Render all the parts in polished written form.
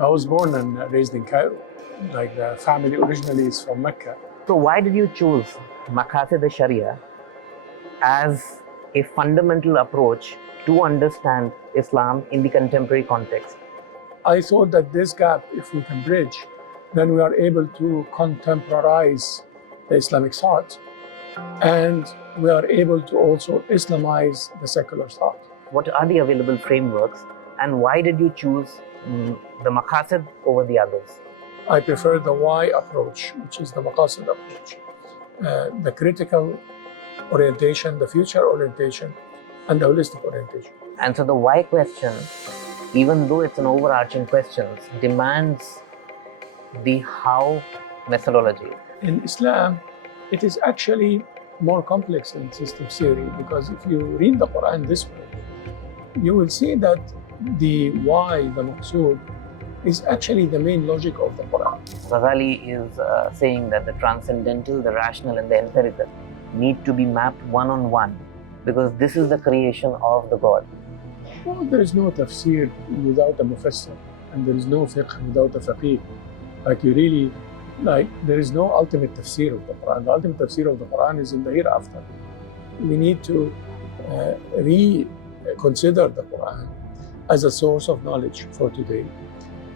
I was born and raised in Cairo. Like the family originally is from Mecca. So why did you choose Maqasid Al-Sharia as a fundamental approach to understand Islam in the contemporary context? I thought that this gap, if we can bridge, then we are able to contemporize the Islamic thought, and we are able to also Islamize the secular thought. What are the available frameworks, and why did you choose the Maqasid over the others? I prefer the why approach, which is the Maqasid approach. The critical orientation, the future orientation, and the holistic orientation. And so the why question, even though it's an overarching question, demands the how methodology. In Islam, it is actually more complex than systems theory, because if you read the Quran this way, you will see that the why, the maqsood, is actually the main logic of the Quran. Ghazali is saying that the transcendental, the rational, and the empirical need to be mapped one-on-one, because this is the creation of the God. Well, there is no tafsir without a mufassir, and there is no fiqh without a faqih. There is no ultimate tafsir of the Quran. The ultimate tafsir of the Quran is in the hereafter. We need to reconsider the Quran as a source of knowledge for today,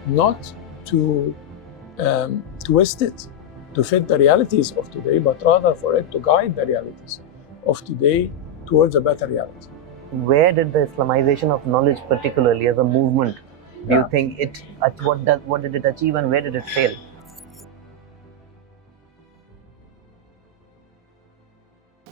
not to twist it to fit the realities of today, but rather for it to guide the realities of today towards a better reality. Where did the Islamization of knowledge, particularly as a movement, do you think what did it achieve, and where did it fail?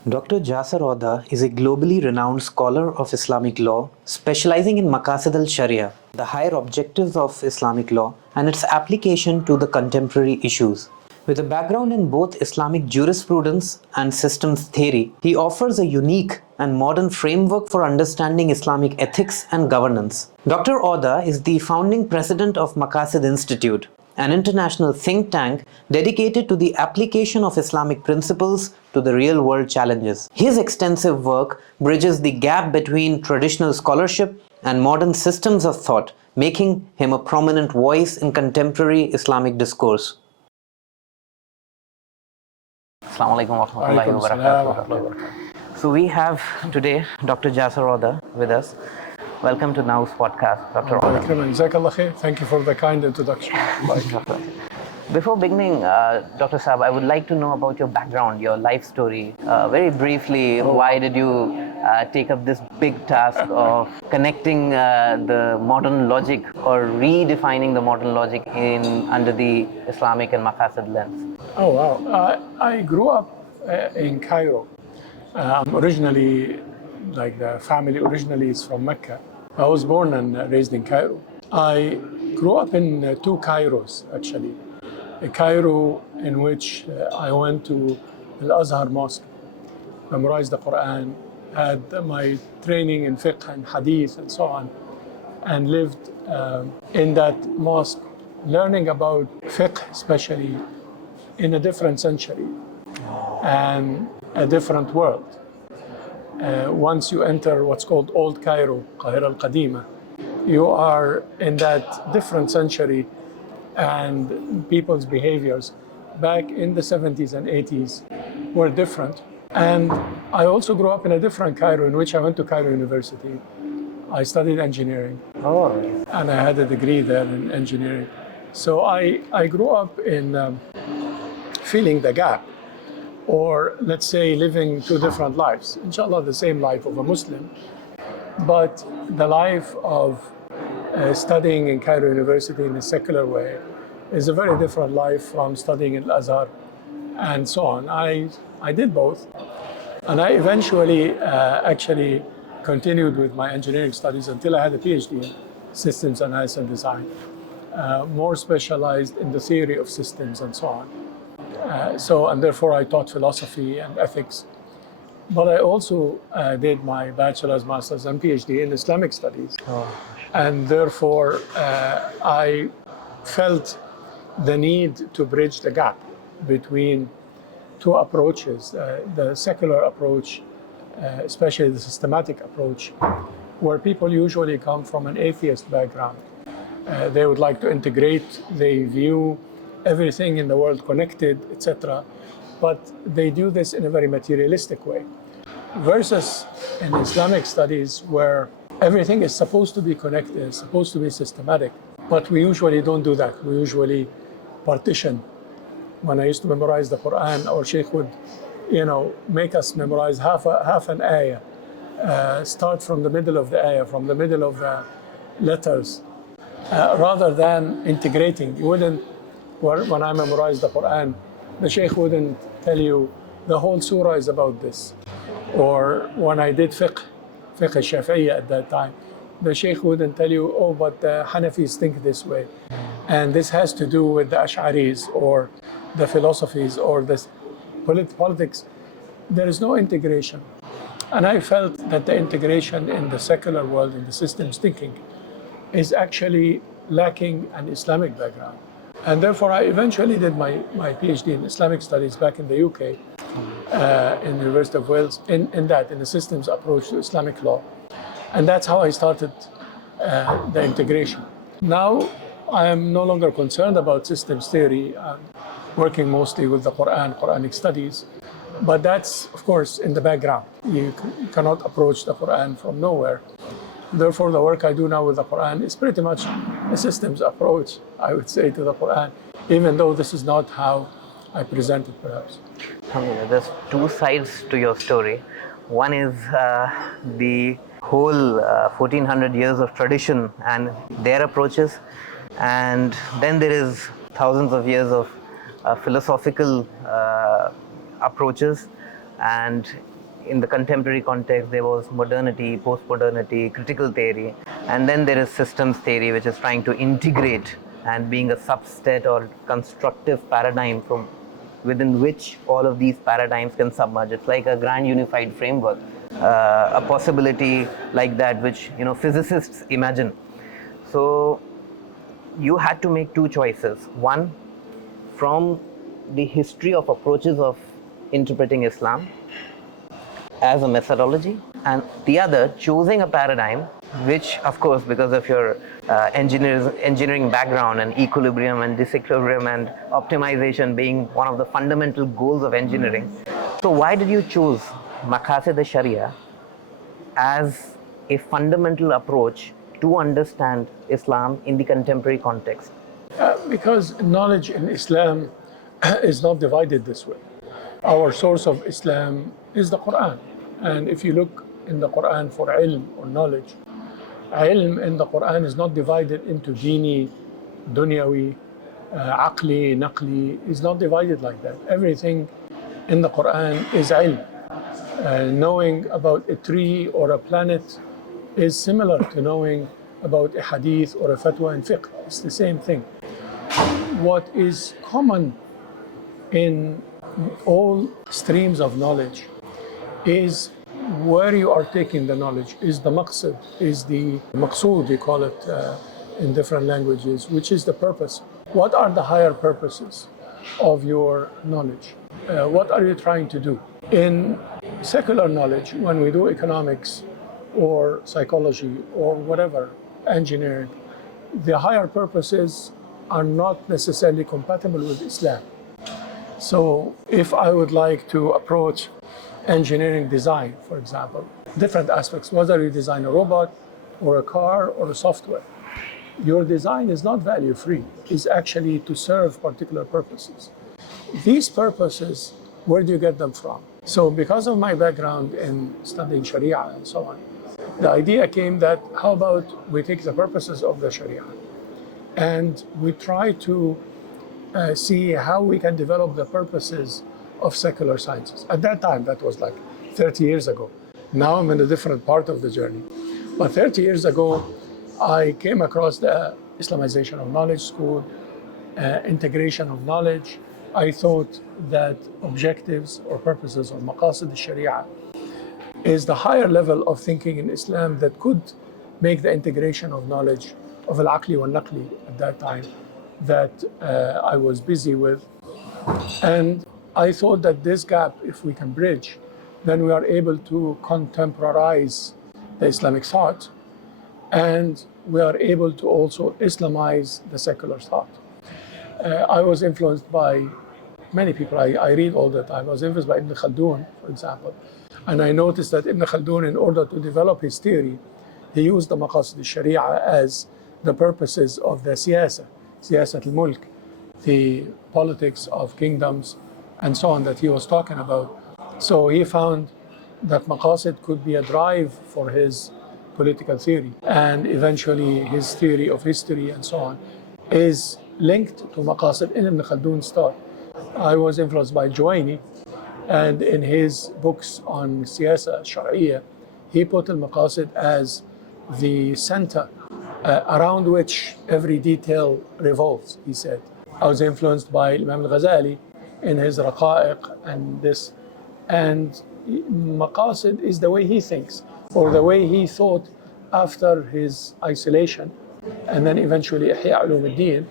Dr. Jasser Auda is a globally renowned scholar of Islamic law, specializing in Maqasid Al-Sharia, the higher objectives of Islamic law and its application to the contemporary issues. With a background in both Islamic jurisprudence and systems theory, he offers a unique and modern framework for understanding Islamic ethics and governance. Dr. Auda is the founding president of Maqasid Institute, an international think tank dedicated to the application of Islamic principles to the real-world challenges. His extensive work bridges the gap between traditional scholarship and modern systems of thought, making him a prominent voice in contemporary Islamic discourse. Assalamu alaikum wa rahmatullahi wa barakatuh. So we have today Dr. Jasser Auda with us. Welcome to Nous podcast, Dr. Auda. Thank you for the kind introduction. Before beginning, Dr. Saab, I would like to know about your background, your life story. Very briefly, why did you take up this big task of connecting the modern logic or redefining the modern logic under the Islamic and Maqasid lens? Oh, wow. I grew up in Cairo. Originally, the family originally is from Mecca. I was born and raised in Cairo. I grew up in two Cairos, actually. A Cairo in which I went to Al-Azhar Mosque, memorized the Quran, had my training in fiqh and hadith and so on, and lived in that mosque, learning about fiqh especially in a different century and a different world. Once you enter what's called Old Cairo, Qahira al-Qadima, you are in that different century, and people's behaviors back in the 70s and 80s were different. And I also grew up in a different Cairo, in which I went to Cairo University. I studied engineering. Oh. And I had a degree there in engineering. So I grew up in feeling the gap, or let's say living two different lives. Inshallah, the same life of a Muslim, but the life of studying in Cairo University in a secular way is a very different life from studying in Al-Azhar and so on. I did both, and I eventually actually continued with my engineering studies until I had a PhD in systems analysis and design, more specialized in the theory of systems and so on. And therefore I taught philosophy and ethics. But I also did my bachelor's, master's, and PhD in Islamic studies. And therefore, I felt the need to bridge the gap between two approaches, the secular approach, especially the systematic approach, where people usually come from an atheist background, They would like to integrate. They view everything in the world connected, etc. But they do this in a very materialistic way. Versus in Islamic studies, where everything is supposed to be connected, supposed to be systematic. But we usually don't do that. We usually partition. When I used to memorize the Quran, our Sheikh would, make us memorize half an ayah. Start from the middle of the ayah, from the middle of the letters, rather than integrating. You wouldn't, when I memorized the Quran, the Sheikh wouldn't tell you the whole surah is about this. Or when I did fiqh al-Shafi'iyya at that time, the Sheikh wouldn't tell you, oh, but the Hanafis think this way. And this has to do with the Ash'aris or the philosophies or the politics. There is no integration. And I felt that the integration in the secular world, in the systems thinking, is actually lacking an Islamic background. And therefore, I eventually did my PhD in Islamic studies back in the UK, in the University of Wales, in the systems approach to Islamic law. And that's how I started the integration. Now, I am no longer concerned about systems theory. I'm working mostly with the Quran, Quranic studies. But that's, of course, in the background. You cannot approach the Quran from nowhere. Therefore, the work I do now with the Quran is pretty much a systems approach, I would say, to the Quran, even though this is not how I present it, perhaps. There's two sides to your story. One is the whole 1400 years of tradition and their approaches, and then there is thousands of years of philosophical approaches, and in the contemporary context there was modernity, post-modernity, critical theory, and then there is systems theory, which is trying to integrate and being a subset or constructive paradigm from within which all of these paradigms can submerge. It's like a grand unified framework, a possibility like that which physicists imagine. So you had to make two choices. One, from the history of approaches of interpreting Islam as a methodology, and the other, choosing a paradigm which, of course, because of your engineering background and equilibrium and disequilibrium and optimization being one of the fundamental goals of engineering. So why did you choose Maqasid Al-Sharia as a fundamental approach to understand Islam in the contemporary context? Because knowledge in Islam is not divided this way. Our source of Islam is the Quran. And if you look in the Quran for ilm or knowledge, ilm in the Quran is not divided into dini, dunyawi, aqli, naqli, is not divided like that. Everything in the Quran is ilm. Knowing about a tree or a planet is similar to knowing about a hadith or a fatwa in fiqh. It's the same thing. What is common in all streams of knowledge is where you are taking the knowledge, is the maqsid, is the maqsood, we call it in different languages, which is the purpose. What are the higher purposes of your knowledge? What are you trying to do? In secular knowledge, when we do economics or psychology or whatever, engineering, the higher purposes are not necessarily compatible with Islam. So if I would like to approach engineering design, for example, different aspects, whether you design a robot or a car or a software, your design is not value free. It's actually to serve particular purposes. These purposes, where do you get them from? So because of my background in studying Sharia and so on, the idea came that how about we take the purposes of the Sharia and we try to see how we can develop the purposes of secular sciences. At that time, that was like 30 years ago. Now I'm in a different part of the journey. But 30 years ago, I came across the Islamization of Knowledge school, integration of knowledge. I thought that objectives or purposes of Maqasid Al-Sharia is the higher level of thinking in Islam that could make the integration of knowledge of al-aqli wal-naqli at that time that I was busy with. And I thought that this gap, if we can bridge, then we are able to contemporize the Islamic thought and we are able to also Islamize the secular thought. I was influenced by many people. I read all the time. I was influenced by Ibn Khaldun, for example. And I noticed that Ibn Khaldun, in order to develop his theory, he used the Maqasid Al-Sharia as the purposes of the siyasat al-mulk, the politics of kingdoms, and so on that he was talking about. So he found that Maqasid could be a drive for his political theory. And eventually his theory of history and so on is linked to Maqasid in Ibn Khaldun's thought. I was influenced by Juwayni, and in his books on Jasser Auda, he put al-Maqasid as the center around which every detail revolves, he said. I was influenced by Imam al-Ghazali in his Raqa'iq and this. And Maqasid is the way he thinks, or the way he thought after his isolation, and then eventually Ihya Ulum al-Din.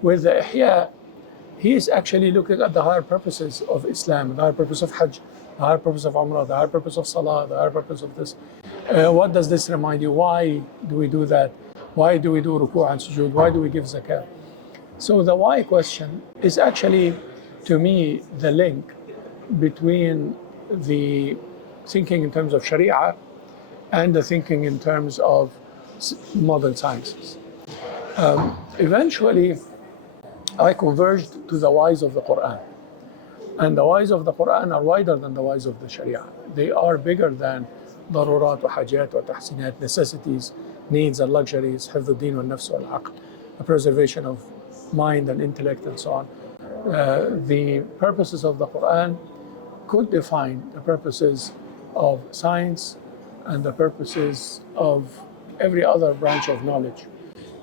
With the Ihya, he is actually looking at the higher purposes of Islam, the higher purpose of Hajj, the higher purpose of Umrah, the higher purpose of Salah, the higher purpose of this. What does this remind you? Why do we do that? Why do we do ruku' and sujood? Why do we give zakah? So the why question is actually, to me, the link between the thinking in terms of Sharia and the thinking in terms of modern sciences. Eventually, I converged to the whys of the Quran. And the whys of the Quran are wider than the whys of the Sharia. They are bigger than darurat wa hajat wa tahsinat, necessities, needs and luxuries, hifdh al-din wa nafs wal aql, the preservation of mind and intellect and so on. The purposes of the Quran could define the purposes of science and the purposes of every other branch of knowledge.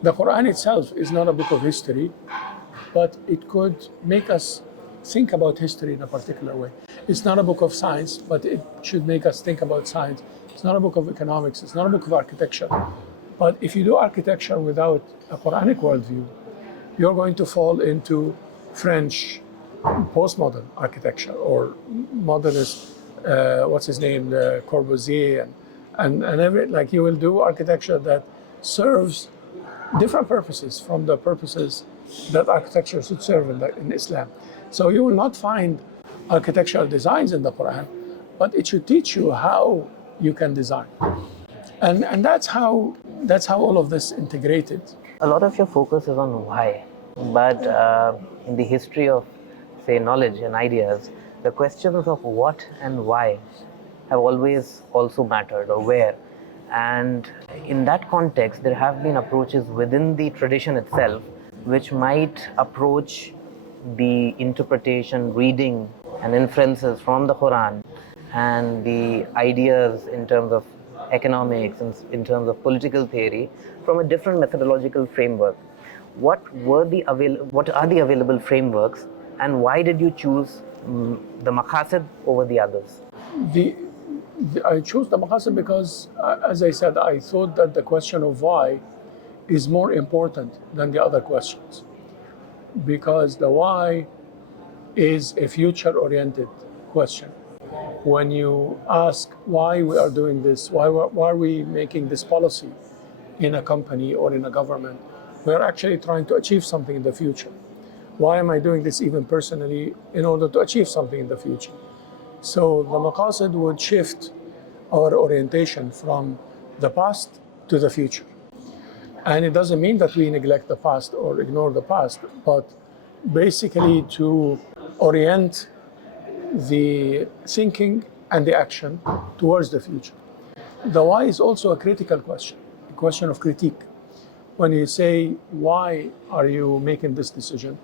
The Quran itself is not a book of history, but it could make us think about history in a particular way. It's not a book of science, but it should make us think about science. It's not a book of economics, it's not a book of architecture. But if you do architecture without a Quranic worldview, you're going to fall into French postmodern architecture or modernist, what's his name, Corbusier, and every, like you will do architecture that serves different purposes from the purposes that architecture should serve in Islam. So you will not find architectural designs in the Quran, but it should teach you how you can design. And that's how all of this integrated. A lot of your focus is on why, but in the history of, say, knowledge and ideas, the questions of what and why have always also mattered, or where. And in that context, there have been approaches within the tradition itself which might approach the interpretation, reading, and inferences from the Quran and the ideas in terms of economics and in terms of political theory from a different methodological framework. What are the available frameworks, and why did you choose the Maqasid over the others? I chose the Maqasid because, as I said, I thought that the question of why is more important than the other questions, because the why is a future-oriented question. When you ask why we are doing this, why are we making this policy in a company or in a government, we are actually trying to achieve something in the future. Why am I doing this even personally? In order to achieve something in the future. So the Maqasid would shift our orientation from the past to the future. And it doesn't mean that we neglect the past or ignore the past, but basically to orient the thinking and the action towards the future. The why is also a critical question, a question of critique. When you say, why are you making this decision?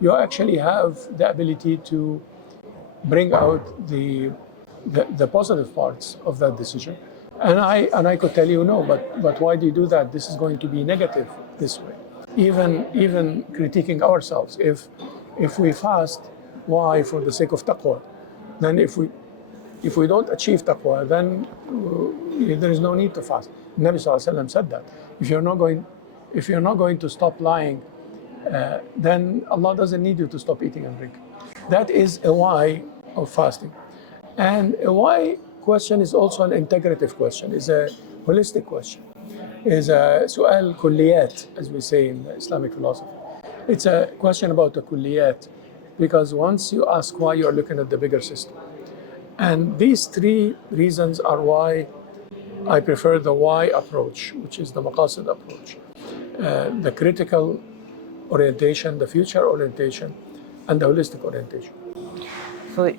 You actually have the ability to bring out the positive parts of that decision. And I could tell you, no, but why do you do that? This is going to be negative this way. Even critiquing ourselves. If we fast, why? For the sake of taqwa. Then if we don't achieve taqwa, then there is no need to fast. Nabi Sallallahu Alaihi Wasallam said that. If you're not going to stop lying, then Allah doesn't need you to stop eating and drinking. That is a why of fasting. And a why question is also an integrative question, is a holistic question. is a su'al kulliyat, as we say in Islamic philosophy. It's a question about the kulliyat, because once you ask why, you're looking at the bigger system. And these three reasons are why I prefer the why approach, which is the Maqasid approach. The critical orientation, the future orientation, and the holistic orientation. So,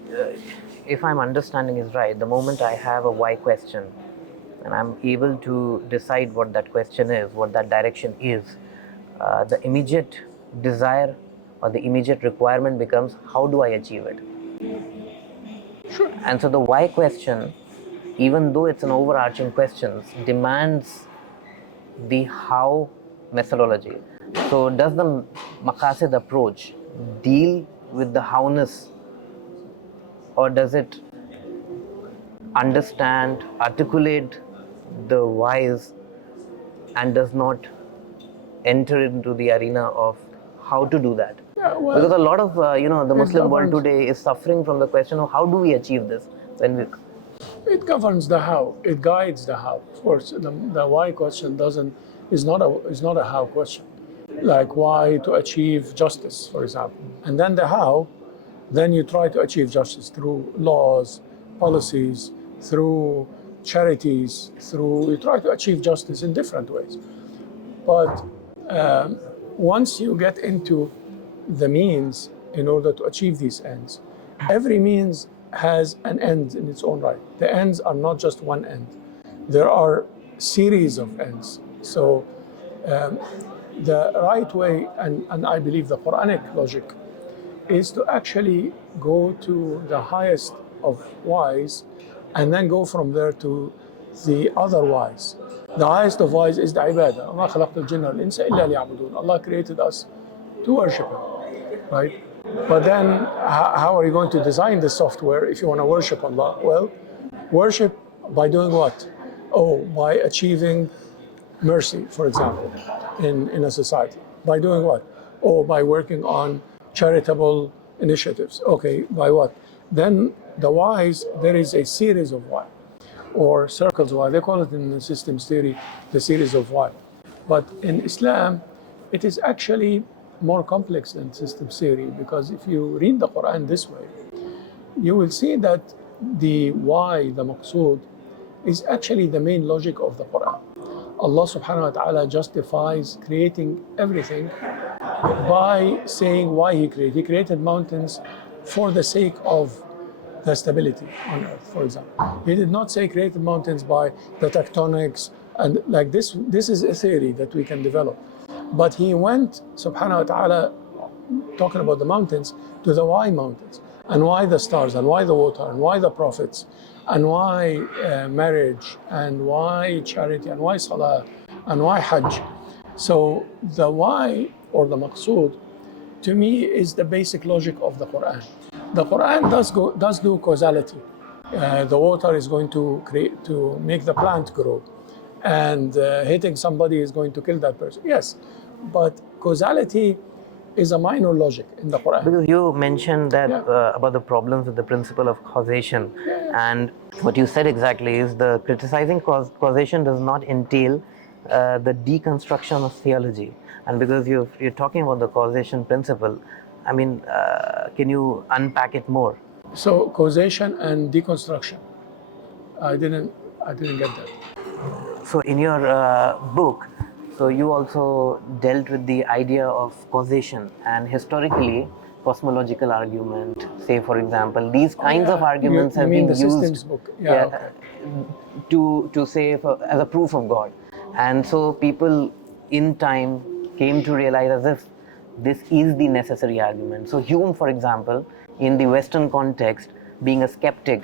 if I'm understanding is right, the moment I have a why question and I'm able to decide what that question is, what that direction is, the immediate desire or the immediate requirement becomes, how do I achieve it? Sure. And so the why question, even though it's an overarching question, demands the how methodology. So does the Maqasid approach deal with the howness, or does it understand, articulate the whys, and does not enter into the arena of how to do that? Yeah, well, because a lot of the Muslim world governs- today is suffering from the question of how do we achieve this when we it governs the how. It guides the how. Of course, the why question is not a how question. Like why to achieve justice, for example. And then the how, then you try to achieve justice through laws, policies, through charities, you try to achieve justice in different ways. But once you get into the means in order to achieve these ends, every means has an end in its own right. The ends are not just one end. There are series of ends. So the right way, and I believe the Quranic logic, is to actually go to the highest of whys and then go from there to the other whys. The highest of whys is the ibadah. وَمَا خَلَقْتُ الْجِنَّ وَالْإِنسَ إِلَّا لِيَعْبُدُونَ. Allah created us to worship Him, right? But then how are you going to design the software if you want to worship Allah? Well, worship by doing what? Oh, by achieving mercy, for example, in a society. By doing what? Oh, by working on charitable initiatives. Okay, by what? Then the whys, there is a series of why, or circles why. They call it in the systems theory the series of why. But in Islam, it is actually more complex than systems theory, because if you read the Quran this way, you will see that the why, the maqsood, is actually the main logic of the Quran. Allah subhanahu wa ta'ala justifies creating everything by saying why He created. He created mountains for the sake of the stability on earth, for example. He did not say created mountains by the tectonics and like this. This is a theory that we can develop. But He went, subhanahu wa ta'ala, talking about the mountains, to the why mountains, and why the stars, and why the water, and why the prophets, and why marriage, and why charity, and why salah, and why hajj. So the why, or the maqsood, to me is the basic logic of the Quran. The Quran does do causality. The water is going to make the plant grow, and hitting somebody is going to kill that person. Yes, but causality is a minor logic in the Quran. Because you mentioned that about the problems with the principle of causation, and what you said exactly is the criticizing causation does not entail the deconstruction of theology. And because you're talking about the causation principle, I mean, can you unpack it more? So causation and deconstruction. I didn't get that. So in your book, so you also dealt with the idea of causation, and historically cosmological argument, say for example, these kinds of arguments have been the used systems book. Okay. to say as a proof of God. And so people in time came to realize as if this is the necessary argument. So Hume, for example, in the Western context, being a skeptic,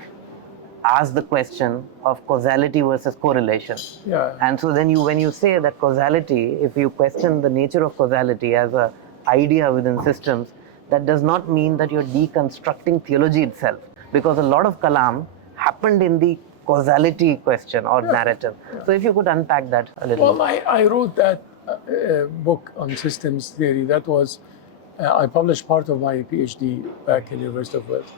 asked the question of causality versus correlation. Yeah. And so then when you say that causality, if you question the nature of causality as an idea within systems, that does not mean that you're deconstructing theology itself, because a lot of kalam happened in the causality question or narrative. So if you could unpack that a little. Well, I wrote that book on systems theory. That was, I published part of my PhD back in University of Wales.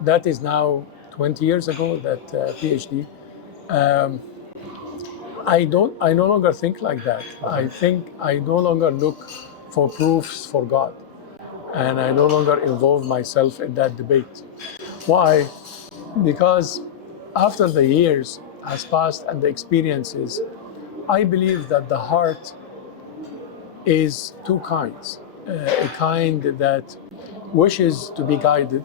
That is now 20 years ago, that PhD. I no longer think like that. I think I no longer look for proofs for God. And I no longer involve myself in that debate. Why? Because after the years has passed and the experiences, I believe that the heart is two kinds. A kind that wishes to be guided,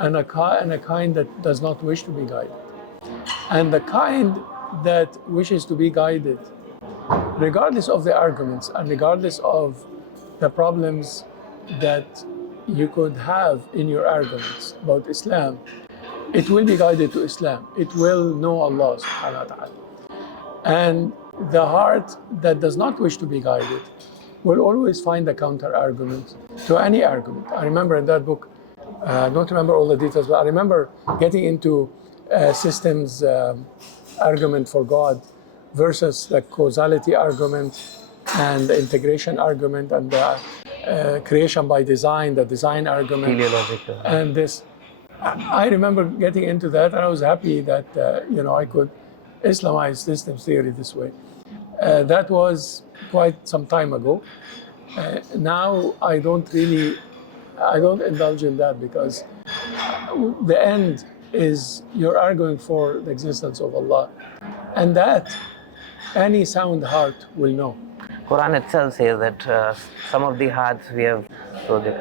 and a kind that does not wish to be guided. And the kind that wishes to be guided, regardless of the arguments and regardless of the problems that you could have in your arguments about Islam, it will be guided to Islam. It will know Allah subhanahu wa ta'ala. And the heart that does not wish to be guided will always find a counter argument to any argument. I remember in that book, I don't remember all the details, but I remember getting into systems argument for God versus the causality argument and the integration argument and the creation by design, the design argument. Teleological. And this, I remember getting into that, and I was happy that I could Islamize systems theory this way. That was quite some time ago. Now I don't indulge in that, because the end is you're arguing for the existence of Allah, and that any sound heart will know. Quran itself says that some of the hearts we have told you.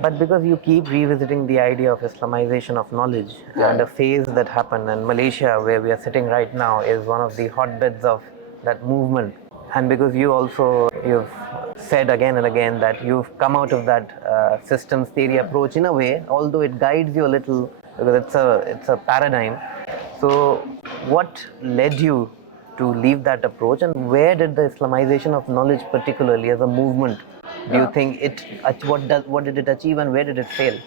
But because you keep revisiting the idea of Islamization of knowledge, and a phase that happened, and Malaysia, where we are sitting right now, is one of the hotbeds of that movement. And because you've said again and again that you've come out of that systems theory approach in a way, although it guides you a little, because it's a paradigm. So what led you to leave that approach, and where did the Islamization of knowledge, particularly as a movement, do you think what did it achieve, and where did it fail?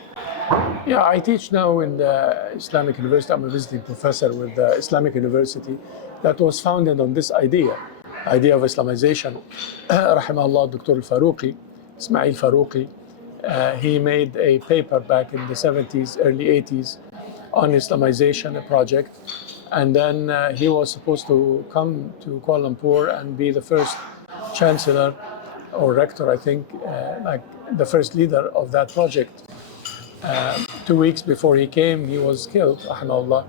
Yeah, I teach now in the Islamic University. I'm a visiting professor with the Islamic University that was founded on this idea of Islamization. Rahimahullah, Dr. Al-Faruqi, Ismail Faruqi, he made a paper back in the 70s, early 80s on Islamization, a project. And then he was supposed to come to Kuala Lumpur and be the first chancellor or rector, I think, like the first leader of that project. 2 weeks before he came, he was killed, rahimahullah,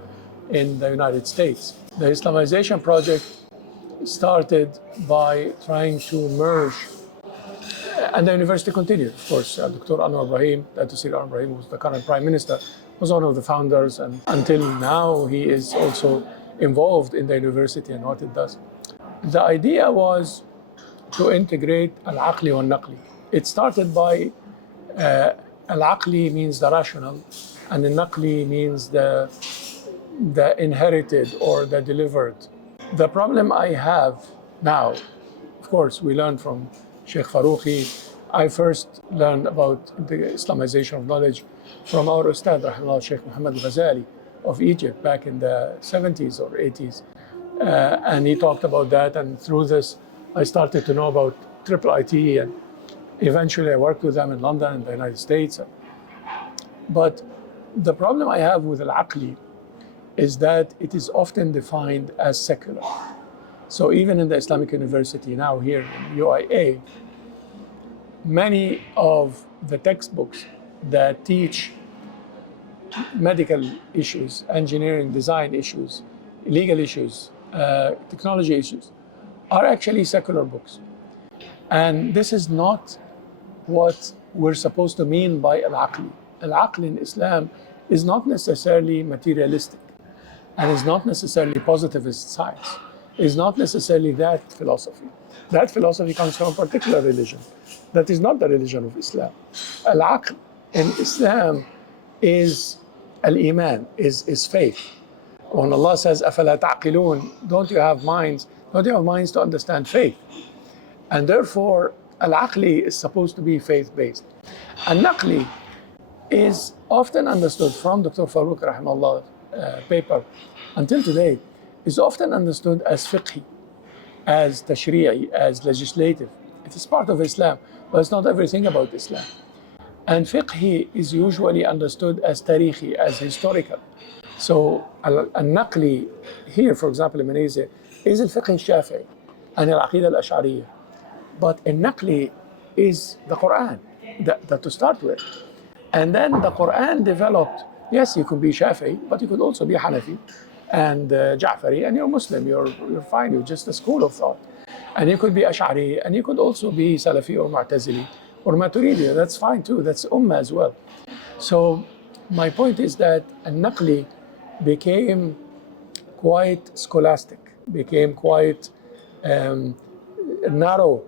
in the United States. The Islamization project started by trying to merge, and the university continued, of course. Dr. Anwar Ibrahim, Dr. Anwar Ibrahim, was the current prime minister, was one of the founders, and until now he is also involved in the university and what it does. The idea was to integrate al-aqli wal-naqli. It started by al-aqli means the rational, and the naqli means the inherited or the delivered. The problem I have now, of course, we learned from Sheikh Faruqi. I first learned about the Islamization of knowledge from our Ustad, rahimahullah, Sheikh Muhammad Al-Ghazali of Egypt back in the 70s or 80s. And he talked about that, and through this, I started to know about IIIT, and eventually I worked with them in London and the United States. But the problem I have with al-aqli is that it is often defined as secular. So even in the Islamic University now here in UIA, many of the textbooks that teach medical issues, engineering, design issues, legal issues, technology issues, are actually secular books. And this is not what we're supposed to mean by al-aqli. Al-aqli in Islam is not necessarily materialistic, and is not necessarily positivist science, is not necessarily that philosophy. That philosophy comes from a particular religion. That is not the religion of Islam. Al-aql in Islam is al-iman, is faith. When Allah says, أَفَلَا تَعْقِلُونَ, don't you have minds to understand faith? And therefore, al-aqli is supposed to be faith-based. Al-naqli is often understood from Dr. Faruq rahimahullah paper until today, is often understood as fiqhi, as tashri'i, as legislative. It is part of Islam, but it's not everything about Islam. And fiqhi is usually understood as tarihi, as historical. So al-naqli here, for example, in Malaysia, is الفقه الشافعي and العقيدة الأشعرية. But النقلي is the Quran, that to start with. And then the Quran developed, yes, you could be Shafi'i, but you could also be Hanafi and Ja'fari, and you're Muslim, you're fine, you're just a school of thought. And you could be Ash'ari, and you could also be Salafi or Mu'tazili or Maturidi, that's fine too, that's Ummah as well. So my point is that Al-Naqli became quite scholastic, became quite narrow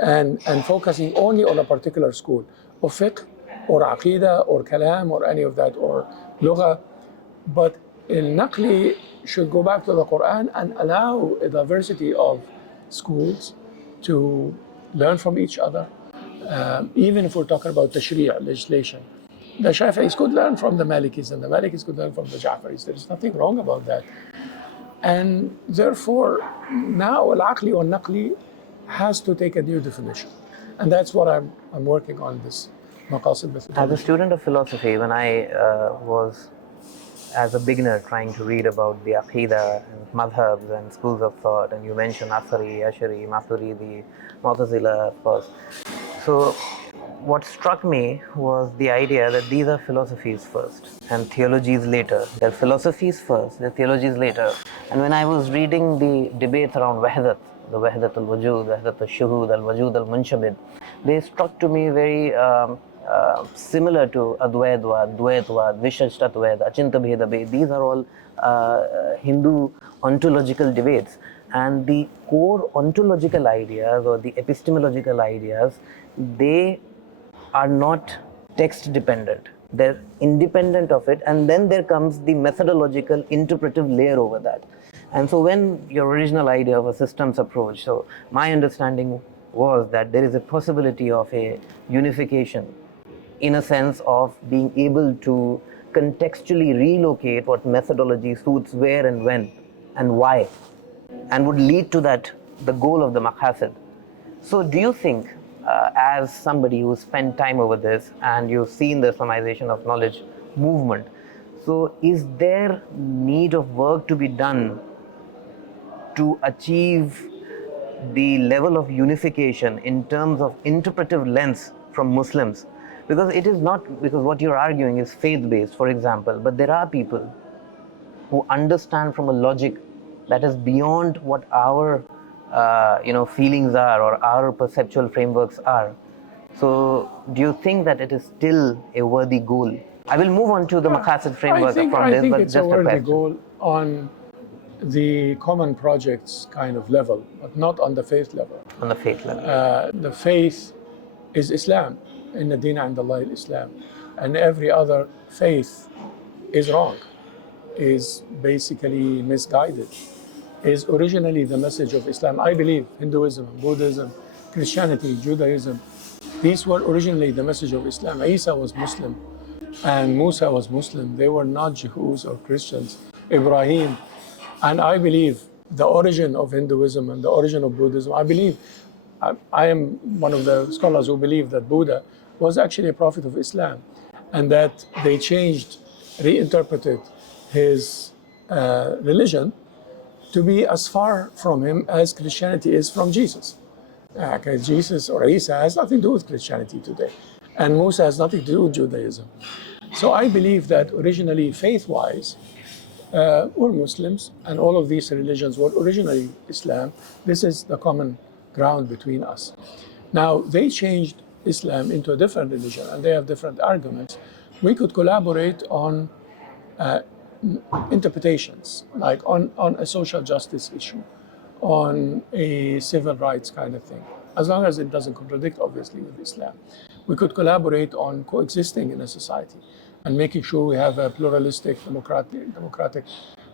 and focusing only on a particular school of fiqh or aqidah or kalam or any of that or lugha. But al-Naqli should go back to the Quran and allow a diversity of schools to learn from each other. Even if we're talking about tashri'ah, legislation, the Shafi'is could learn from the Malikis and the Malikis could learn from the Ja'faris. There's nothing wrong about that. And therefore, now al-Aqli or Naqli has to take a new definition. And that's what I'm working on, this Maqasid methodology. As a student of philosophy, when I was, as a beginner, trying to read about the Aqidah and Madhabs and schools of thought, and you mentioned Asari, Ashari, Maturidi, Mu'tazila, of course. So what struck me was the idea that these are philosophies first and theologies later. They're philosophies first, they're theologies later. And when I was reading the debates around Wahdat, the Wahdat al-Wujud, Wahdat al-Shuhud, al-Wujud al-Munshabid, they struck to me very similar to Advaitwad, Dvaitwad, Vishishtatvad, Achinta Bhedabhed. These are all Hindu ontological debates. And the core ontological ideas or the epistemological ideas, they are not text dependent. They're independent of it, and then there comes the methodological interpretive layer over that. And so when your original idea of a systems approach, so my understanding was that there is a possibility of a unification in a sense of being able to contextually relocate what methodology suits where and when and why, and would lead to that, the goal of the Maqasid. So do you think, as somebody who spent time over this and you've seen the Islamization of knowledge movement, so is there need of work to be done to achieve the level of unification in terms of interpretive lens from Muslims? Because it is not, because what you're arguing is faith-based, for example, but there are people who understand from a logic that is beyond what our feelings are or our perceptual frameworks are. So do you think that it is still a worthy goal? I will move on to the Maqasid framework from I this, think but it's just a worthy question. goal on the common projects kind of level, but not on the faith level. On the faith level. The faith is Islam, inna dina inda Allah al-Islam, and every other faith is wrong, is basically misguided, is originally the message of Islam. I believe Hinduism, Buddhism, Christianity, Judaism, these were originally the message of Islam. Isa was Muslim and Musa was Muslim. They were not Jews or Christians. Ibrahim. And I believe the origin of Hinduism and the origin of Buddhism, I am one of the scholars who believe that Buddha was actually a prophet of Islam and that they reinterpreted his religion to be as far from him as Christianity is from Jesus. Because Jesus or Isa has nothing to do with Christianity today. And Musa has nothing to do with Judaism. So I believe that originally, faith-wise, we're Muslims, and all of these religions were originally Islam. This is the common ground between us. Now, they changed Islam into a different religion, and they have different arguments. We could collaborate on interpretations, like on a social justice issue, on a civil rights kind of thing, as long as it doesn't contradict, obviously, with Islam. We could collaborate on coexisting in a society and making sure we have a pluralistic,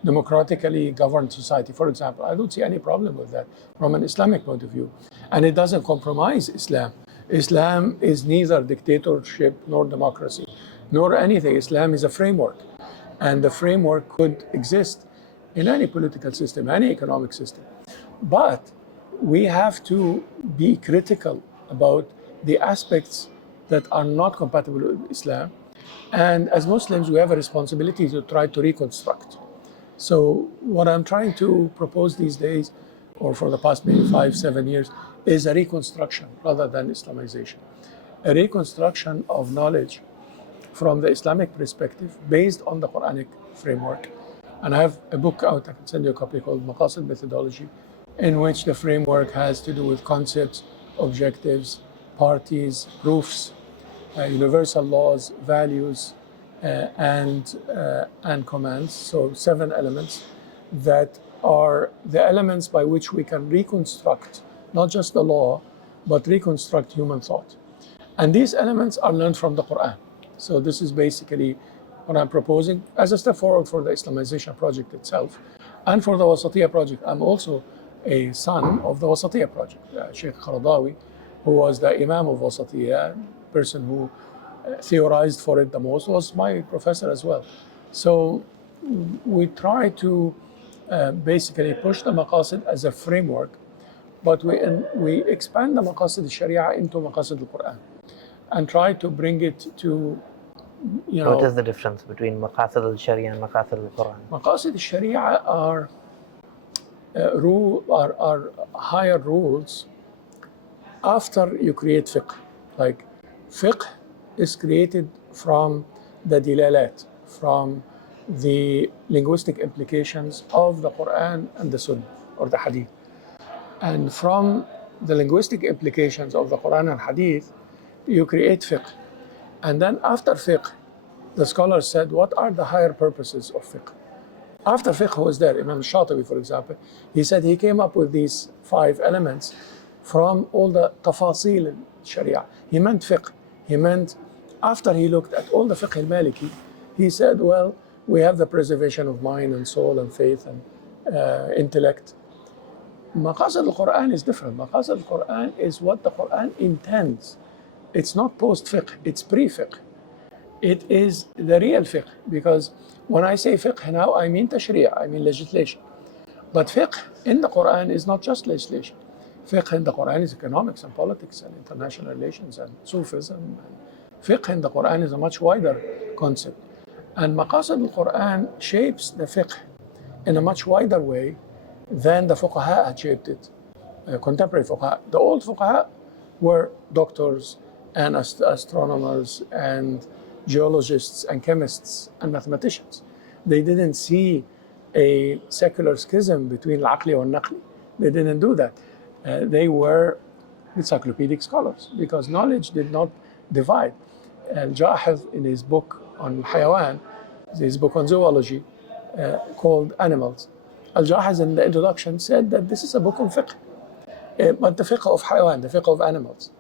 democratically governed society. For example, I don't see any problem with that from an Islamic point of view. And it doesn't compromise Islam. Islam is neither dictatorship nor democracy, nor anything. Islam is a framework. And the framework could exist in any political system, any economic system. But we have to be critical about the aspects that are not compatible with Islam. And as Muslims, we have a responsibility to try to reconstruct. So what I'm trying to propose these days, or for the past maybe 5-7 years, is a reconstruction rather than Islamization. A reconstruction of knowledge from the Islamic perspective based on the Quranic framework. And I have a book out, I can send you a copy, called Maqasid Methodology, in which the framework has to do with concepts, objectives, parties, proofs, universal laws, values, and commands. So 7 elements that are the elements by which we can reconstruct not just the law, but reconstruct human thought. And these elements are learned from the Quran. So this is basically what I'm proposing as a step forward for the Islamization project itself. And for the Wasatiyah project, I'm also a son of the Wasatiyah project. Sheikh Qaradawi, who was the Imam of Wasatiyah, person who theorized for it the most, was my professor as well. So we try to basically push the Maqasid as a framework, but we expand the Maqasid Al-Sharia into Maqasid Al-Quran and try to bring it to, you know. What is the difference between Maqasid Al-Sharia and Maqasid Al-Quran? Maqasid Al-Sharia are higher rules after you create fiqh. Like fiqh is created from the dilalat, from the linguistic implications of the Quran and the Sunnah or the Hadith. And from the linguistic implications of the Quran and Hadith, you create fiqh. And then after fiqh, the scholars said, what are the higher purposes of fiqh? After fiqh was there, Imam Shatibi, for example, he said he came up with these 5 elements from all the tafasil al-Sharia. He meant fiqh. He meant, after he looked at all the fiqh al-Maliki, he said, well, we have the preservation of mind and soul and faith and intellect. Maqasid al-Quran is different. Maqasid al-Quran is what the Quran intends. It's not post-fiqh, it's pre-fiqh. It is the real fiqh, because when I say fiqh now, I mean tashri'ah, I mean legislation. But fiqh in the Quran is not just legislation. Fiqh in the Quran is economics and politics and international relations and Sufism. And fiqh in the Quran is a much wider concept. And Maqasid al-Quran shapes the fiqh in a much wider way than the fuqaha had shaped it, contemporary fuqaha. The old fuqaha were doctors and astronomers and geologists and chemists and mathematicians. They didn't see a secular schism between al-aqli and al-naqli. They didn't do that. They were encyclopedic scholars because knowledge did not divide. Al-Jahiz, in his book on Hayawan, his book on zoology called Animals, Al-Jahiz in the introduction said that this is a book on fiqh, but the fiqh of Hayawan, the fiqh of animals.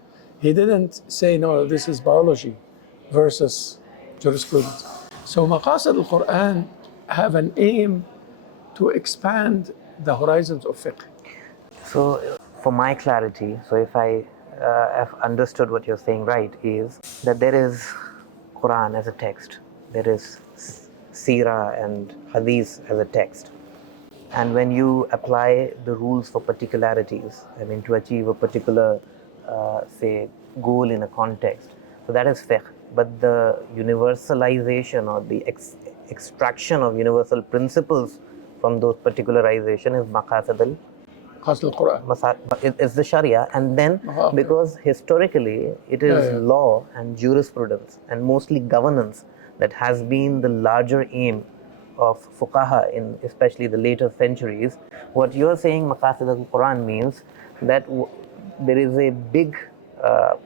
He didn't say, no, this is biology versus jurisprudence. So Maqasid al-Quran have an aim to expand the horizons of fiqh. So for my clarity, so if I have understood what you're saying right, is that there is Quran as a text, there is Sirah and Hadith as a text. And when you apply the rules for particularities, I mean to achieve a particular, say, goal in a context, so that is fiqh. But the universalization or the extraction of universal principles from those particularization is Maqasid al-Quran. It's the Sharia, and then because historically it is law and jurisprudence and mostly governance that has been the larger aim of fuqaha in especially the later centuries. What you're saying, Maqasid al-Quran, means that there is a big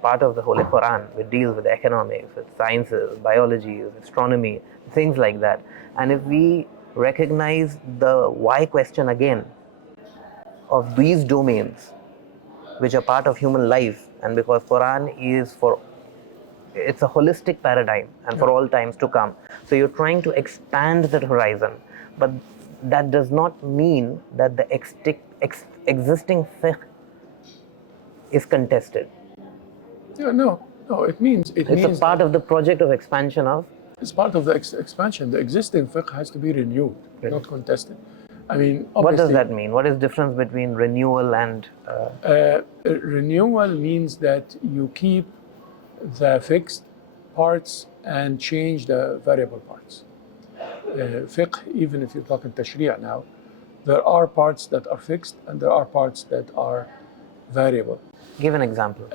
part of the Holy Quran which deals with economics, with sciences, biology, astronomy, things like that. And if we recognize the why question again of these domains which are part of human life, and because Quran is it's a holistic paradigm and for all times to come. So you're trying to expand that horizon, but that does not mean that the existing fiqh is contested. No, it means it's a part of the project of expansion of. It's part of the expansion. The existing fiqh has to be renewed, not contested. I mean, what does that mean? What is the difference between renewal and? Renewal means that you keep the fixed parts and change the variable parts. fiqh, even if you're talking tashri'ah now, there are parts that are fixed and there are parts that are variable. Give an example.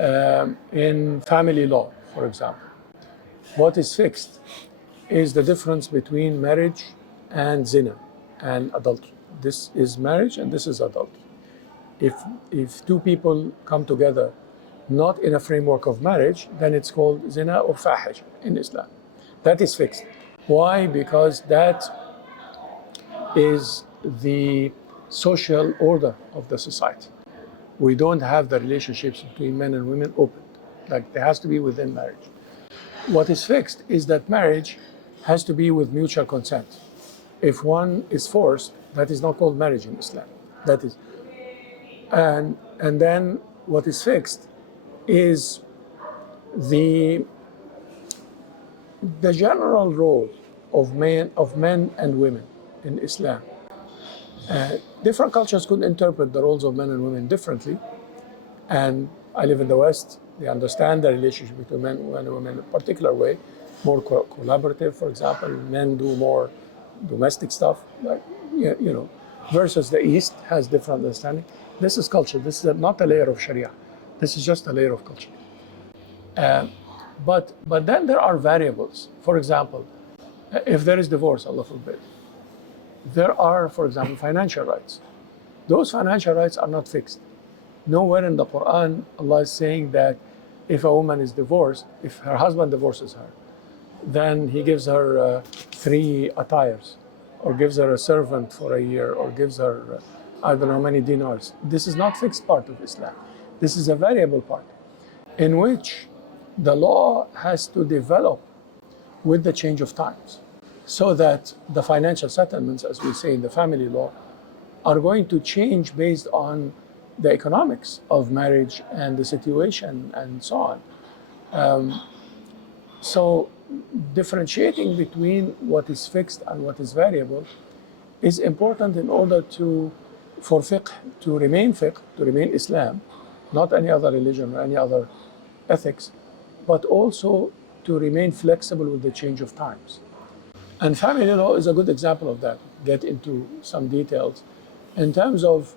In family law, for example, what is fixed is the difference between marriage and zina and adultery. This is marriage and this is adultery. If two people come together not in a framework of marriage, then it's called zina or fahish in Islam. That is fixed. Why? Because that is the social order of the society. We don't have the relationships between men and women open. Like, there has to be within marriage. What is fixed is that marriage has to be with mutual consent. If one is forced, that is not called marriage in Islam. That is, and then what is fixed is the general role of men and women in Islam. Different cultures could interpret the roles of men and women differently, and I live in the West. They understand the relationship between men and women in a particular way, more collaborative. For example, men do more domestic stuff, like, you know, versus the East has different understanding. This is culture. This is not a layer of Sharia. This is just a layer of culture. But then there are variables. For example, if there is divorce, Allah forbid, there are, for example, financial rights. Those financial rights are not fixed. Nowhere in the Quran, Allah is saying that if a woman is divorced, if her husband divorces her, then he gives her 3 attires, or gives her a servant for a year, or gives her I don't know how many dinars. This is not fixed part of Islam. This is a variable part in which the law has to develop with the change of times, so that the financial settlements, as we say in the family law, are going to change based on the economics of marriage and the situation and so on. So differentiating between what is fixed and what is variable is important in order for fiqh to remain Islam, not any other religion or any other ethics, but also to remain flexible with the change of times. And family law is a good example of that. Get into some details in terms of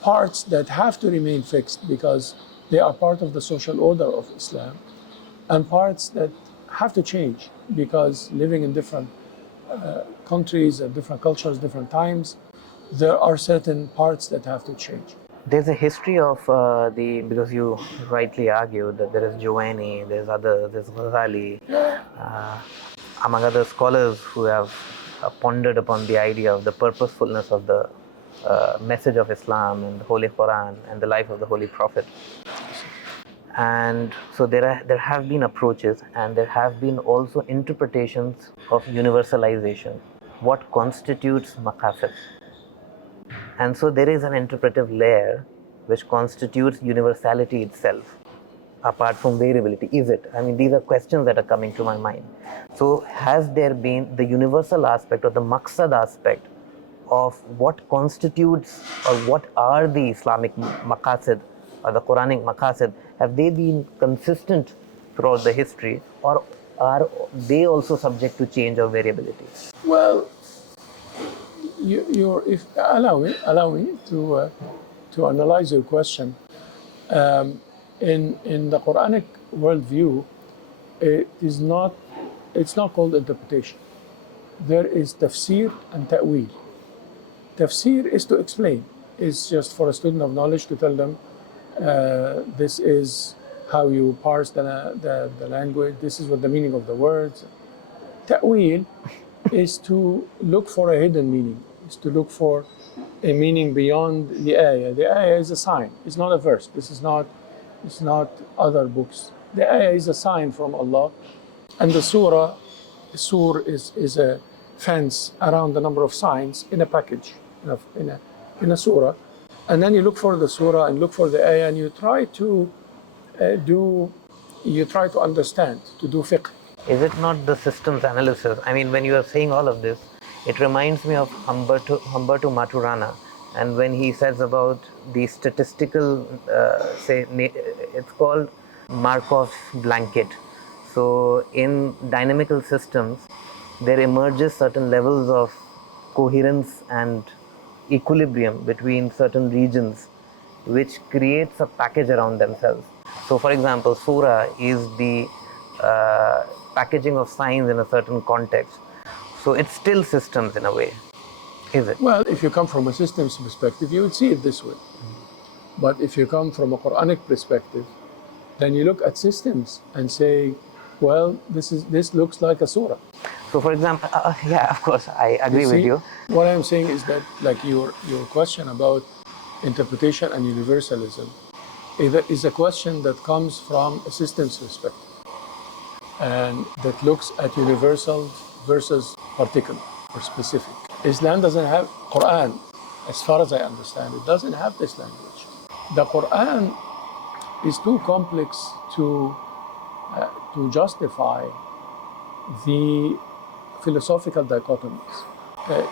parts that have to remain fixed because they are part of the social order of Islam, and parts that have to change because living in different countries and different cultures, different times, there are certain parts that have to change. There's a history of because you rightly argued that there is Juwaini, there's others, there's Ghazali, among other scholars who have pondered upon the idea of the purposefulness of the message of Islam and the Holy Quran and the life of the Holy Prophet. And so there have been approaches, and there have been also interpretations of universalization. What constitutes maqasid? And so there is an interpretive layer which constitutes universality itself, apart from variability. Is it? I mean, these are questions that are coming to my mind. So has there been the universal aspect or the maqsad aspect of what constitutes or what are the Islamic maqasid or the Quranic maqasid? Have they been consistent throughout the history, or are they also subject to change or variability? Well, if allow me to analyze your question. In the Quranic worldview, it's not called interpretation. There is tafsir and ta'wil. Tafsir is to explain. It's just for a student of knowledge to tell them this is how you parse the language. This is what the meaning of the words. Ta'wil is to look for a hidden meaning. Is to look for a meaning beyond the ayah. The ayah is a sign. It's not a verse. It's not other books. The ayah is a sign from Allah, and the surah is a fence around the number of signs in a package, in a surah, and then you look for the surah and look for the ayah, and you try to understand, to do fiqh. Is it not the systems analysis? I mean, when you are saying all of this, it reminds me of Humberto Maturana, and when he says about the statistical, it's called Markov blanket. So in dynamical systems, there emerges certain levels of coherence and equilibrium between certain regions, which creates a package around themselves. So, for example, surah is the packaging of signs in a certain context. So, it's still systems in a way, is it? Well, if you come from a systems perspective, you would see it this way. But if you come from a Quranic perspective, then you look at systems and say, well, this looks like a surah. So, for example, yeah, of course, I agree with you. What I'm saying is that, like your question about interpretation and universalism is a question that comes from a systems perspective, and that looks at universal versus particular or specific. Islam doesn't have Quran, as far as I understand it, doesn't have this language. The Quran is too complex to justify the philosophical dichotomies.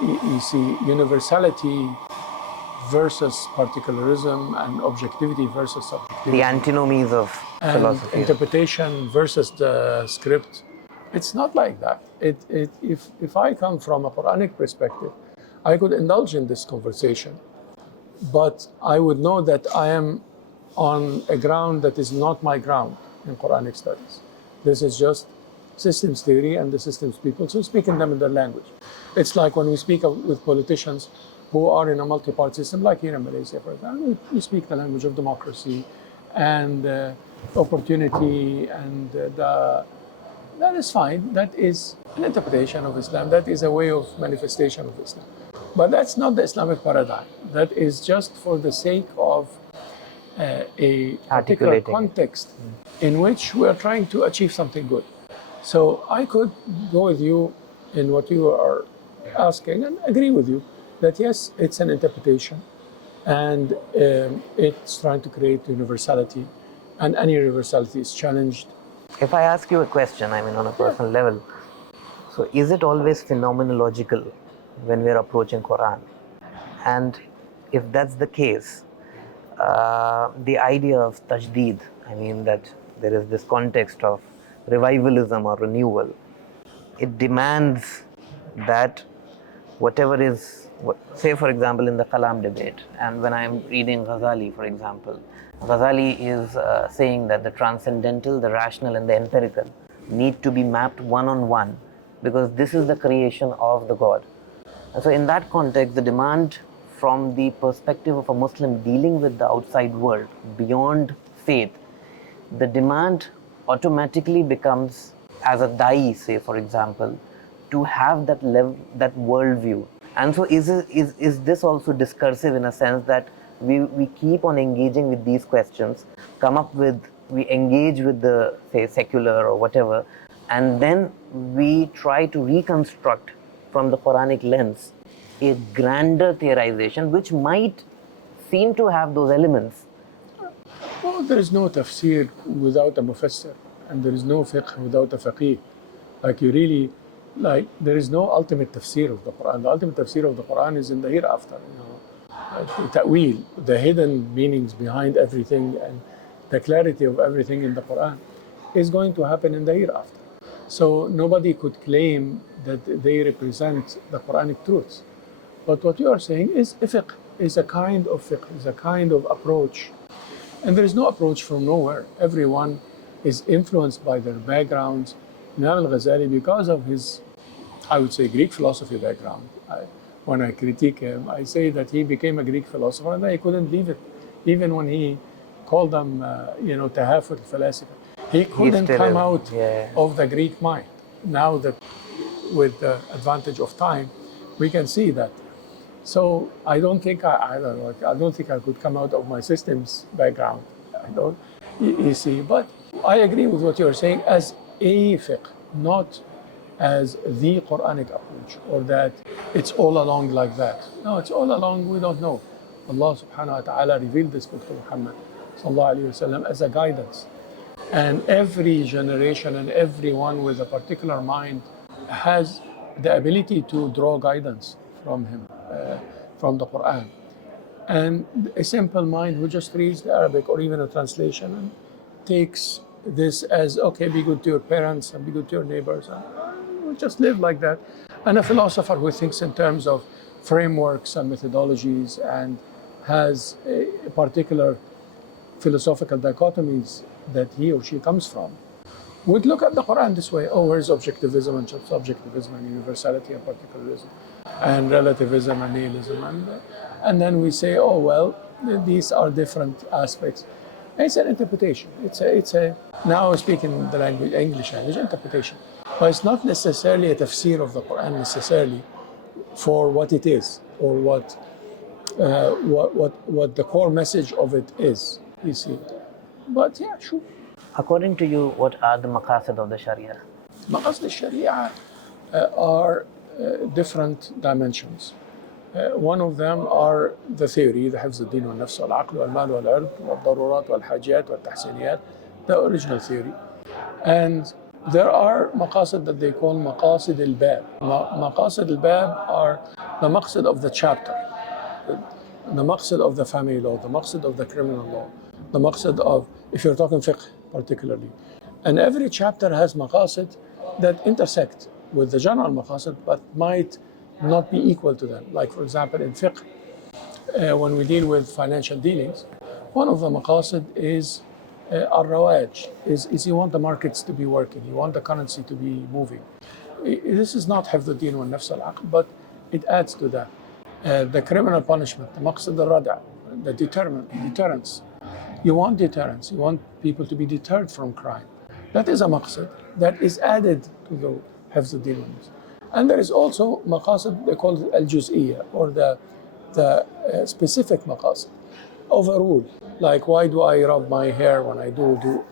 You see, universality versus particularism and objectivity versus subjectivity. The antinomies of philosophy. And interpretation versus the script. It's not like that. If I come from a Quranic perspective, I could indulge in this conversation, but I would know that I am on a ground that is not my ground in Quranic studies. This is just systems theory and the systems people, so speaking them in their language. It's like when we speak with politicians who are in a multi-part system, like here in Malaysia, for example, we speak the language of democracy and opportunity, and that is fine. That is an interpretation of Islam. That is a way of manifestation of Islam. But that's not the Islamic paradigm. That is just for the sake of a particular context in which we are trying to achieve something good. So I could go with you in what you are asking and agree with you that yes, it's an interpretation and it's trying to create universality, and any universality is challenged. If I ask you a question, I mean on a personal level, so is it always phenomenological when we're approaching Quran? And if that's the case, the idea of tajdeed, I mean that there is this context of revivalism or renewal, it demands that whatever is, say for example in the Kalam debate, and when I'm reading Ghazali, for example, Ghazali is saying that the transcendental, the rational and the empirical need to be mapped one-on-one, because this is the creation of the God. And so in that context, the demand from the perspective of a Muslim dealing with the outside world beyond faith, the demand automatically becomes, as a da'i, say for example, to have that that worldview. And so is this also discursive in a sense that we keep on engaging with these questions, we engage with the, say, secular or whatever, and then we try to reconstruct from the Quranic lens a grander theorization which might seem to have those elements. Well, there is no tafsir without a mufassir, and there is no fiqh without a faqih. There is no ultimate tafsir of the Quran. The ultimate tafsir of the Quran is in the hereafter. Ta'wil, the hidden meanings behind everything and the clarity of everything in the Quran is going to happen in the hereafter. So nobody could claim that they represent the Quranic truths. But what you are saying is fiqh, is a kind of fiqh, is a kind of approach. And there is no approach from nowhere. Everyone is influenced by their backgrounds. Imam al-Ghazali, because of his, I would say, Greek philosophy background, when I critique him, I say that he became a Greek philosopher and he couldn't leave it. Even when he called them, tahafut al-falasifa, he couldn't come out of the Greek mind. Now that with the advantage of time, we can see that. So I don't think I don't think I could come out of my systems background. You see, but I agree with what you're saying as a fiqh, not as the Quranic approach, or that it's all along like that. No, it's all along, we don't know. Allah subhanahu wa ta'ala revealed this book to Muhammad sallallahu alayhi wa sallam as a guidance. And every generation and everyone with a particular mind has the ability to draw guidance from him, from the Quran. And a simple mind who just reads the Arabic or even a translation and takes this as, okay, be good to your parents and be good to your neighbors. we just live like that. And a philosopher who thinks in terms of frameworks and methodologies and has a particular philosophical dichotomies that he or she comes from would look at the Quran this way. Oh, where's objectivism and subjectivism and universality and particularism and relativism and nihilism? And then we say, oh, well, these are different aspects. It's an interpretation. It's a now speaking the language, English language, interpretation. But it's not necessarily a tafsir of the Quran necessarily for what it is or what the core message of it is, you see. But yeah, sure. According to you, what are the maqasid of the Sharia? Maqasid Al-Sharia are different dimensions. One of them are the theory, the حفظ الدين والنفس والعقل والمال والعرض والضرورات والحاجات والتحسينيات, the original theory. And there are maqasid that they call Maqasid Al-Bab. Maqasid Al-Bab are the maqsid of the chapter, the maqsid of the family law, the maqsid of the criminal law, the maqsid of, if you're talking fiqh particularly. And every chapter has maqasid that intersect with the general maqasid but might not be equal to them. Like for example in fiqh, when we deal with financial dealings, one of the maqasid is al-rawaj, is you want the markets to be working, you want the currency to be moving. This is not حفظ الدين والنفس والعقل, but it adds to that. The criminal punishment, the maqsad al-rada', the deterrence. You want deterrence, you want people to be deterred from crime. That is a maqsad that is added to the حفظ الدين والنفس. And there is also maqasid, they call it al-juz'iyya, or the specific maqasid. Overrule, like why do I rub my hair when I do,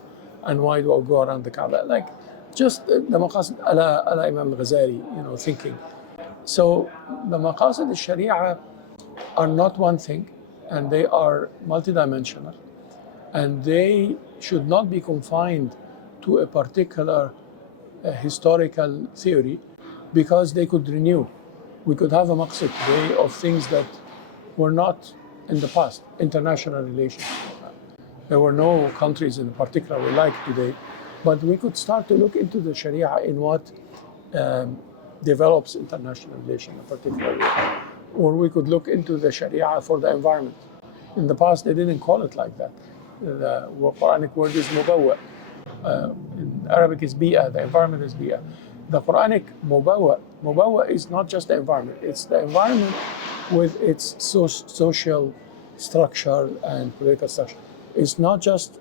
and why do I go around the Kaaba? Like just the maqasid ala Imam Ghazali, thinking. So the maqasid al-Sharia are not one thing, and they are multidimensional, and they should not be confined to a particular historical theory, because they could renew. We could have a maqsid today of things that were not in the past, international relations. There were no countries in particular we like today, but we could start to look into the Sharia in what develops international relations in particular. Or we could look into the Sharia for the environment. In the past, they didn't call it like that. The Quranic word is mubawwa. In Arabic is bi'a, the environment is bi'a. The Quranic mubawwa is not just the environment, it's the environment with its social structure and political structure. It's not just,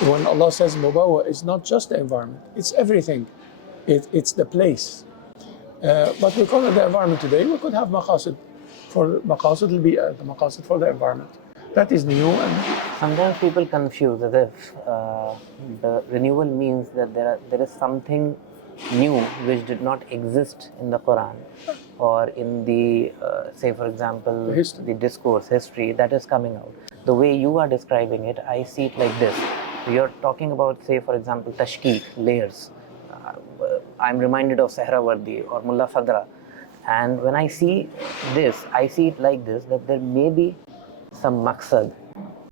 when Allah says mubawwa, it's not just the environment, it's everything. It's the place. But we call it the environment today. We could have maqasid for maqasid al-bi'a, the maqasid for the environment. That is new. And sometimes people confuse as if the renewal means that there is something new which did not exist in the Quran or in the, say for example, the discourse, history that is coming out. The way you are describing it, I see it like this. You're talking about, say for example, tashkik, layers. I'm reminded of Sehrawardi or Mullah Fadra. And when I see this, I see it like this, that there may be some maqsad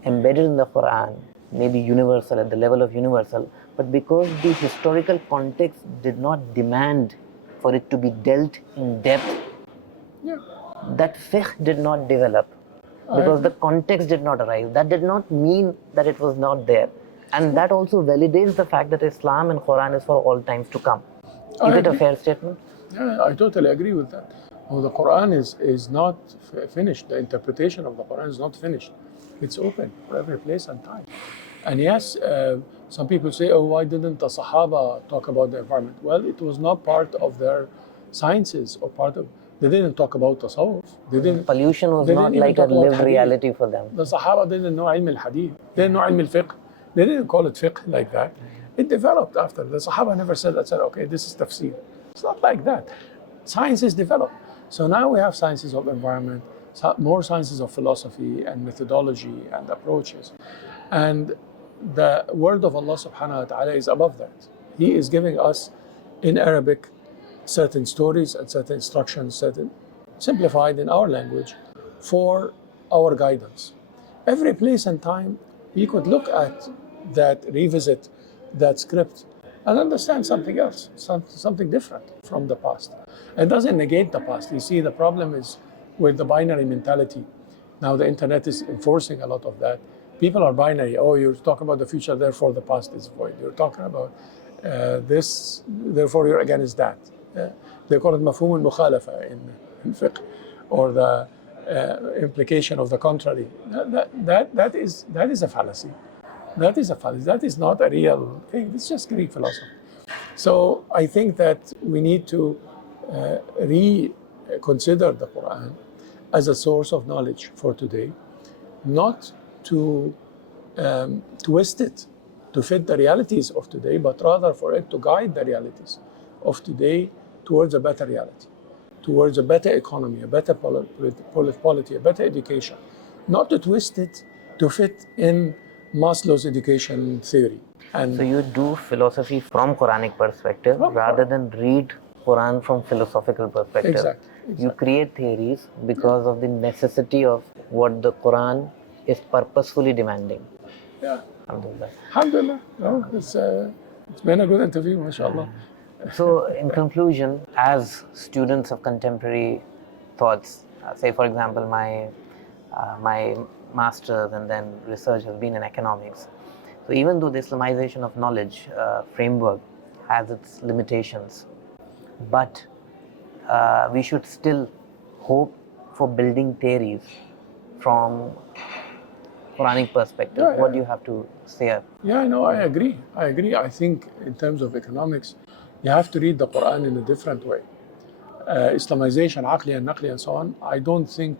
embedded in the Quran, maybe universal, at the level of universal, but because the historical context did not demand for it to be dealt in depth, that fiqh did not develop, because the context did not arise. That did not mean that it was not there. And that also validates the fact that Islam and Quran is for all times to come. Is it a fair statement? Yeah, I totally agree with that. Well, the Quran is not finished. The interpretation of the Quran is not finished. It's open for every place and time. And yes, some people say, oh, why didn't the Sahaba talk about the environment? Well, it was not part of their sciences or they didn't talk about tasawwuf. Pollution was not like a lived reality for them. The Sahaba didn't know ilm al-hadith. They didn't know ilm al-fiqh. They didn't call it fiqh like that. It developed after. The Sahaba never said, okay, this is tafsir. It's not like that. Sciences develop. So now we have sciences of environment, more sciences of philosophy and methodology and approaches. And the word of Allah subhanahu wa ta'ala is above that. He is giving us in Arabic certain stories and certain instructions, certain simplified in our language for our guidance. Every place and time we could look at that, revisit that script and understand something else, something different from the past. It doesn't negate the past. You see, the problem is with the binary mentality. Now the internet is enforcing a lot of that. People are binary. Oh, you're talking about the future, therefore the past is void. You're talking about this, therefore you're against that. They call it مفهوم المخالفة in fiqh, or the implication of the contrary. That is a fallacy. That is a fallacy. That is not a real thing. It's just Greek philosophy. So I think that we need to reconsider the Quran as a source of knowledge for today, not to twist it to fit the realities of today, but rather for it to guide the realities of today towards a better reality, towards a better economy, a better polity, a better education, not to twist it to fit in Maslow's education theory. And so you do philosophy from Quranic perspective rather than read Quran from philosophical perspective. Exactly. You create theories because of the necessity of what the Quran is purposefully demanding. Yeah. Alhamdulillah. Alhamdulillah. No, it's been a good interview, mashallah. So, in conclusion, as students of contemporary thoughts, say for example, my master's and then research has been in economics. So, even though the Islamization of knowledge framework has its limitations, but we should still hope for building theories from Quranic perspective. Yeah, what do you have to say? Yeah, no, I agree. I think in terms of economics, you have to read the Quran in a different way. Islamization, aqli and naqli and so on, I don't think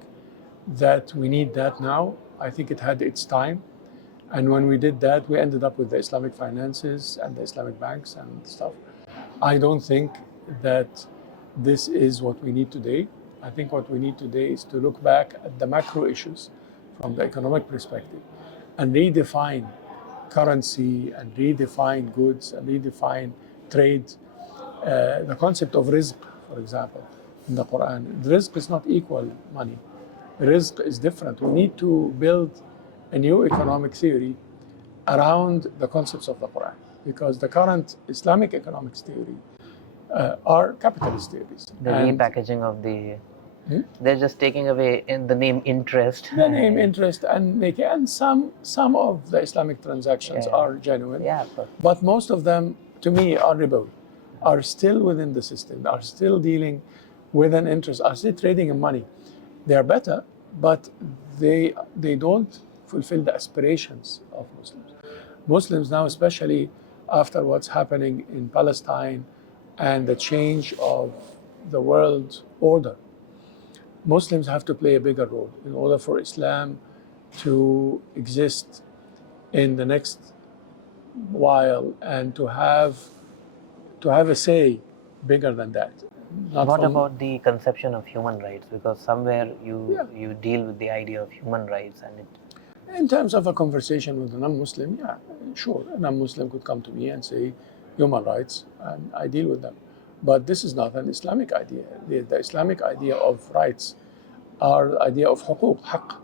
that we need that now. I think it had its time. And when we did that, we ended up with the Islamic finances and the Islamic banks and stuff. I don't think that this is what we need today. I think what we need today is to look back at the macro issues from the economic perspective and redefine currency and redefine goods and redefine trade. The concept of rizq, for example, in the Quran, rizq is not equal money. Rizq is different. We need to build a new economic theory around the concepts of the Quran, because the current Islamic economics theory are capitalist theories. The repackaging of the they're just taking away in the name interest. The name interest and making, and some of the Islamic transactions are genuine. Yeah, but most of them, to me, are riba, are still within the system, are still dealing with an interest, are still trading in money. They are better, but they don't fulfill the aspirations of Muslims. Muslims now, especially after what's happening in Palestine and the change of the world order, Muslims have to play a bigger role in order for Islam to exist in the next while and to have a say bigger than that. What about the conception of human rights? Because somewhere you deal with the idea of human rights, and it. In terms of a conversation with a non-Muslim, yeah, sure, a non-Muslim could come to me and say human rights, and I deal with them. But this is not an Islamic idea. The Islamic idea of rights are the idea of huquq, haqq,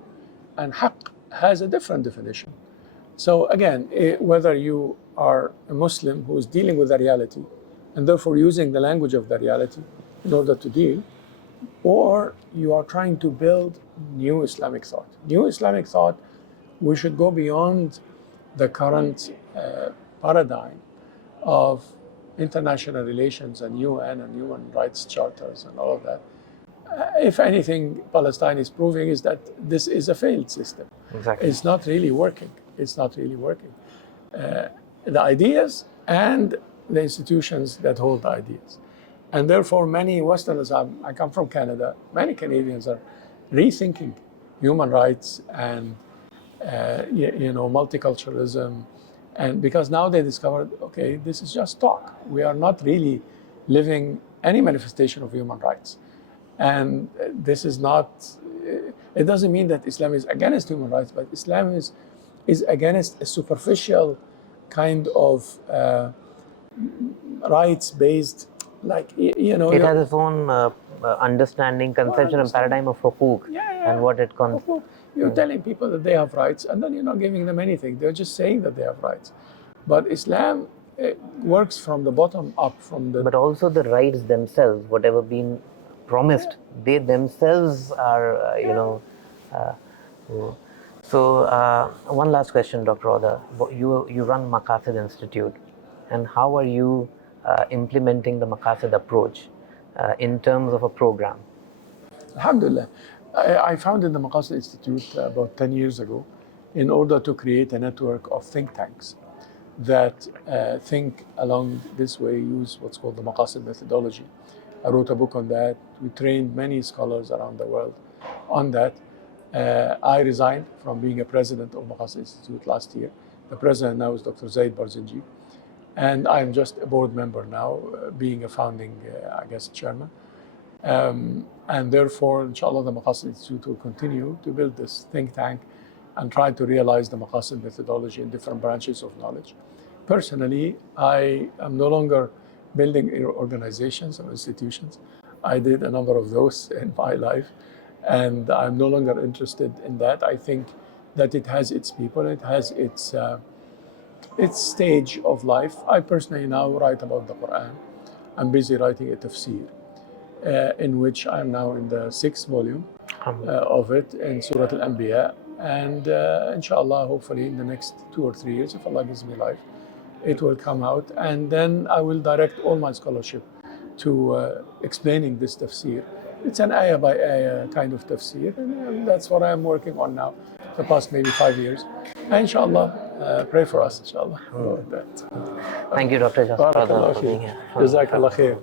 and haqq has a different definition. So again, whether you are a Muslim who is dealing with the reality and therefore using the language of the reality in order to deal, or you are trying to build new Islamic thought. New Islamic thought, we should go beyond the current paradigm of international relations and UN and human rights charters and all of that. If anything, Palestine is proving is that this is a failed system. Exactly. It's not really working. It's not really working. The ideas and the institutions that hold the ideas. And therefore, many Westerners, I come from Canada, many Canadians are rethinking human rights and multiculturalism. And because now they discovered, okay, this is just talk. We are not really living any manifestation of human rights. And this is not, it doesn't mean that Islam is against human rights, but Islam is against a superficial kind of rights-based, like, It has its own understanding, conception, and paradigm of huquq and what it You're telling people that they have rights, and then you're not giving them anything. They're just saying that they have rights. But Islam it works from the bottom up, from the But also the rights themselves, whatever been promised, they themselves are, uh, one last question, Dr. Auda. You run Maqasid Institute, and how are you implementing the Maqasid approach in terms of a program? Alhamdulillah. I founded the Maqasid Institute about 10 years ago in order to create a network of think tanks that think along this way, use what's called the Maqasid methodology. I wrote a book on that. We trained many scholars around the world on that. I resigned from being a president of Maqasid Institute last year. The president now is Dr. Zaid Barzanji. And I'm just a board member now, being a founding, chairman. And therefore, inshallah, the Maqasid Institute will continue to build this think tank and try to realize the Maqasid methodology in different branches of knowledge. Personally, I am no longer building organizations or institutions. I did a number of those in my life, and I'm no longer interested in that. I think that it has its people, it has its stage of life. I personally now write about the Quran. I'm busy writing a tafsir, in which I'm now in the 6th volume of it in Surah Al-Anbiya. And inshallah, hopefully in the next 2 or 3 years, if Allah gives me life, it will come out. And then I will direct all my scholarship to explaining this tafsir. It's an ayah by ayah kind of tafsir. And that's what I'm working on now, the past maybe 5 years. And inshallah, pray for us, inshallah. Thank you, Dr. Jasser Auda, for being here. Jazakallah khair.